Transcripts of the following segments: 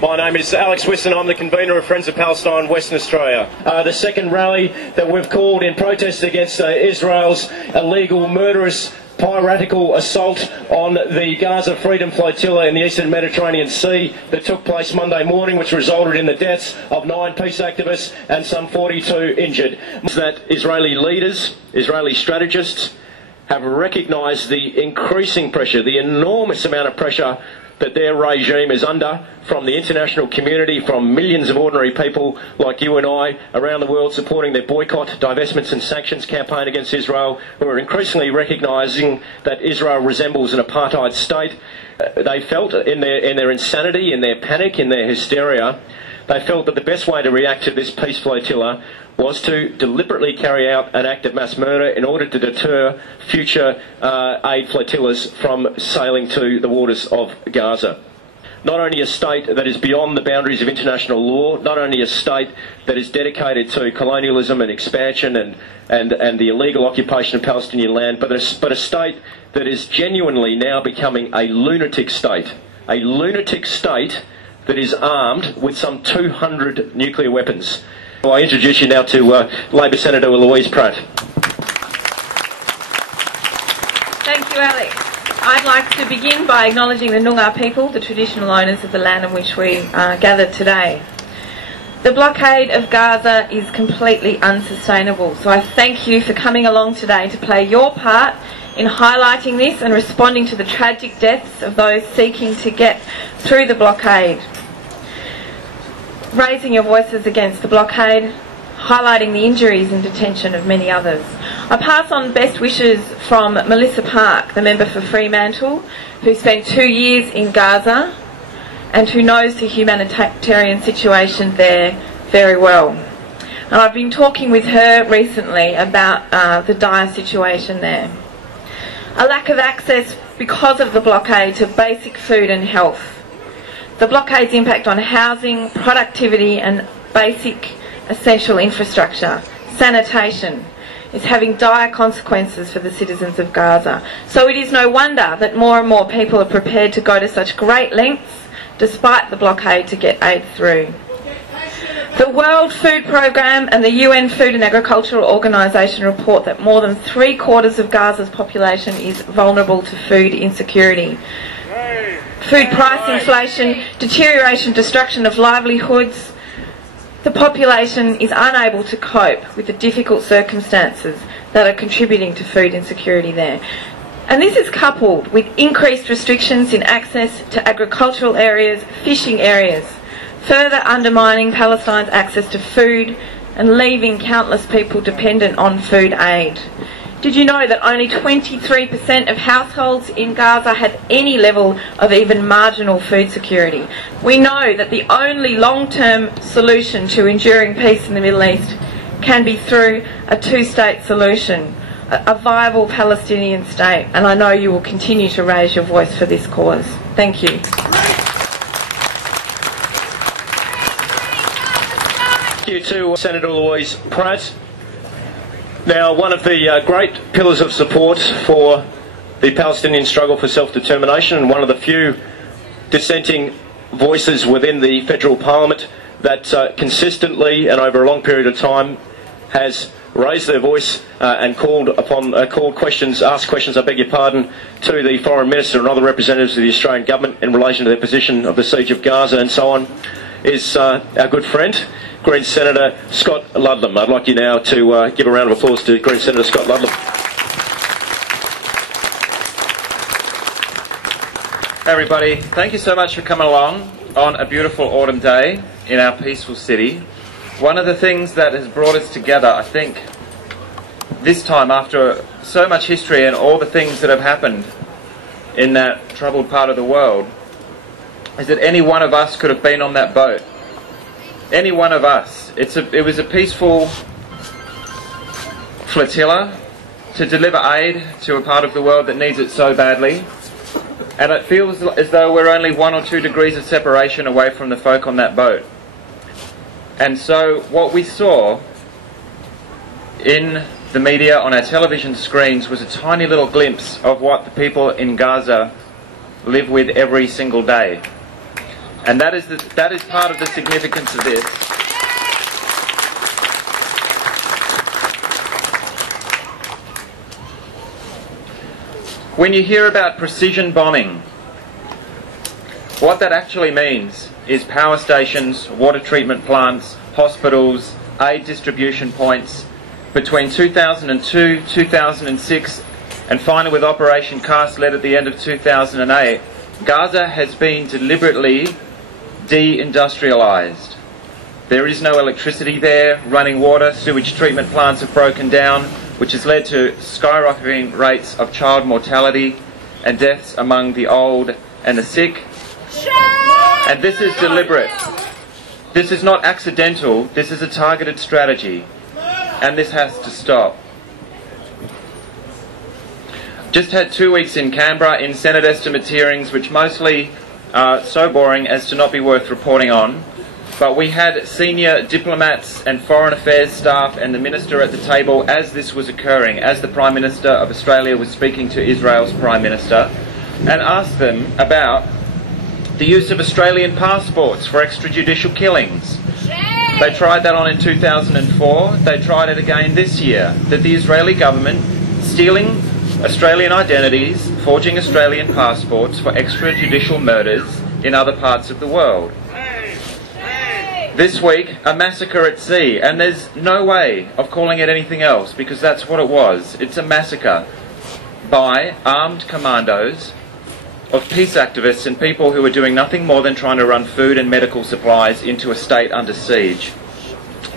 My name is Alex Wisson. I'm the convener of Friends of Palestine Western Australia. The second rally that we've called in protest against Israel's illegal, murderous, piratical assault on the Gaza Freedom Flotilla in the Eastern Mediterranean Sea that took place Monday morning, which resulted in the deaths of 9 peace activists and some 42 injured. That Israeli leaders, Israeli strategists, have recognised the increasing pressure, the enormous amount of pressure that their regime is under from the international community, from millions of ordinary people like you and I around the world supporting their boycott, divestments and sanctions campaign against Israel, who are increasingly recognising that Israel resembles an apartheid state. They felt in their insanity, in their panic, in their hysteria, they felt that the best way to react to this peace flotilla was to deliberately carry out an act of mass murder in order to deter future aid flotillas from sailing to the waters of Gaza. Not only a state that is beyond the boundaries of international law, not only a state that is dedicated to colonialism and expansion and the illegal occupation of Palestinian land, but a state that is genuinely now becoming a lunatic state that is armed with some 200 nuclear weapons. Well, I introduce you now to Labor Senator Louise Pratt. Thank you, Alex. I'd like to begin by acknowledging the Noongar people, the traditional owners of the land on which we gathered today. The blockade of Gaza is completely unsustainable, so I thank you for coming along today to play your part in highlighting this and responding to the tragic deaths of those seeking to get through the blockade. Raising your voices against the blockade, highlighting the injuries and detention of many others. I pass on best wishes from Melissa Park, the member for Fremantle, who spent 2 years in Gaza and who knows the humanitarian situation there very well. And I've been talking with her recently about the dire situation there. A lack of access because of the blockade to basic food and health. The blockade's impact on housing, productivity and basic essential infrastructure, sanitation, is having dire consequences for the citizens of Gaza. So it is no wonder that more and more people are prepared to go to such great lengths, despite the blockade, to get aid through. The World Food Programme and the UN Food and Agricultural Organisation report that more than 3/4 of Gaza's population is vulnerable to food insecurity. Food price inflation, deterioration, destruction of livelihoods. The population is unable to cope with the difficult circumstances that are contributing to food insecurity there. And this is coupled with increased restrictions in access to agricultural areas, fishing areas, further undermining Palestine's access to food and leaving countless people dependent on food aid. Did you know that only 23% of households in Gaza have any level of even marginal food security? We know that the only long-term solution to enduring peace in the Middle East can be through a two-state solution, a viable Palestinian state, and I know you will continue to raise your voice for this cause. Thank you. Thank you to Senator Louise Pratt. Now, one of the great pillars of support for the Palestinian struggle for self-determination and one of the few dissenting voices within the federal parliament that consistently and over a long period of time has raised their voice and asked questions, I beg your pardon, to the Foreign Minister and other representatives of the Australian Government in relation to their position of the siege of Gaza and so on, is our good friend, Green Senator Scott Ludlam. I'd like you now to give a round of applause to Green Senator Scott Ludlam. Hey everybody, thank you so much for coming along on a beautiful autumn day in our peaceful city. One of the things that has brought us together, I think, this time after so much history and all the things that have happened in that troubled part of the world, is that any one of us could have been on that boat. Any one of us. It was a peaceful flotilla to deliver aid to a part of the world that needs it so badly. And it feels as though we're only 1 or 2 degrees of separation away from the folk on that boat. And so what we saw in the media, on our television screens, was a tiny little glimpse of what the people in Gaza live with every single day. And that is part of the significance of this. When you hear about precision bombing, what that actually means is power stations, water treatment plants, hospitals, aid distribution points. Between 2002, 2006, and finally with Operation Cast Lead at the end of 2008, Gaza has been deliberately de-industrialised. There is no electricity there, running water, sewage treatment plants have broken down, which has led to skyrocketing rates of child mortality and deaths among the old and the sick. And this is deliberate. This is not accidental, this is a targeted strategy. And this has to stop. Just had 2 weeks in Canberra in Senate estimates hearings, which mostly are so boring as to not be worth reporting on. But we had senior diplomats and foreign affairs staff and the minister at the table as this was occurring, as the Prime Minister of Australia was speaking to Israel's Prime Minister, and asked them about the use of Australian passports for extrajudicial killings. They tried that on in 2004, they tried it again this year, that the Israeli government stealing Australian identities, forging Australian passports for extrajudicial murders in other parts of the world. This week, a massacre at sea, and there's no way of calling it anything else because that's what it was. It's a massacre by armed commandos of peace activists and people who are doing nothing more than trying to run food and medical supplies into a state under siege.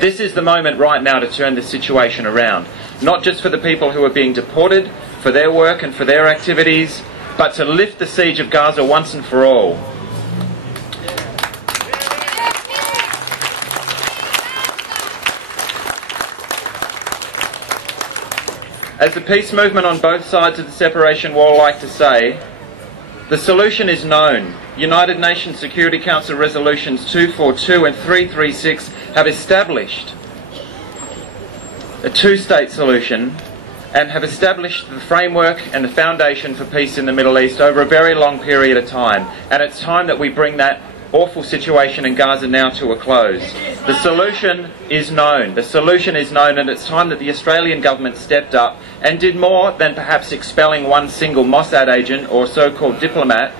This is the moment right now to turn this situation around, not just for the people who are being deported, for their work and for their activities, but to lift the siege of Gaza once and for all. As the peace movement on both sides of the separation wall like to say, the solution is known. United Nations Security Council resolutions 242 and 336 have established a two-state solution and have established the framework and the foundation for peace in the Middle East over a very long period of time. And it's time that we bring that awful situation in Gaza now to a close. The solution is known. The solution is known, and it's time that the Australian government stepped up and did more than perhaps expelling one single Mossad agent or so-called diplomat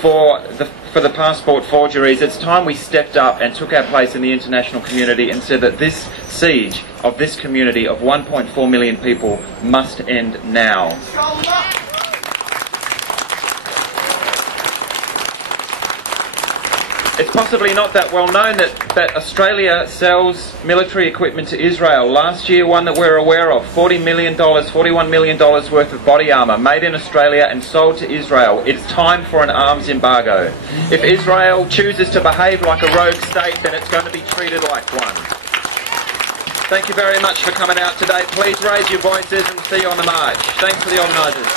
for the passport forgeries. It's time we stepped up and took our place in the international community and said that this siege of this community of 1.4 million people must end now. It's possibly not that well known that Australia sells military equipment to Israel. Last year, one that we're aware of, $41 million worth of body armour made in Australia and sold to Israel. It's time for an arms embargo. If Israel chooses to behave like a rogue state, then it's going to be treated like one. Thank you very much for coming out today. Please raise your voices and see you on the march. Thanks for the organisers.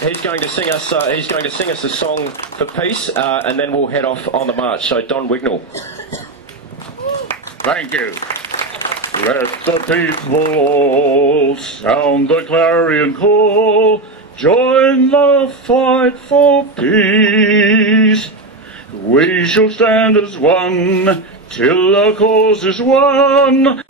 He's going to sing us. He's going to sing us a song for peace, and then we'll head off on the march. So, Don Wignall. Thank you. Let the people all sound the clarion call. Join the fight for peace. We shall stand as one till our cause is won.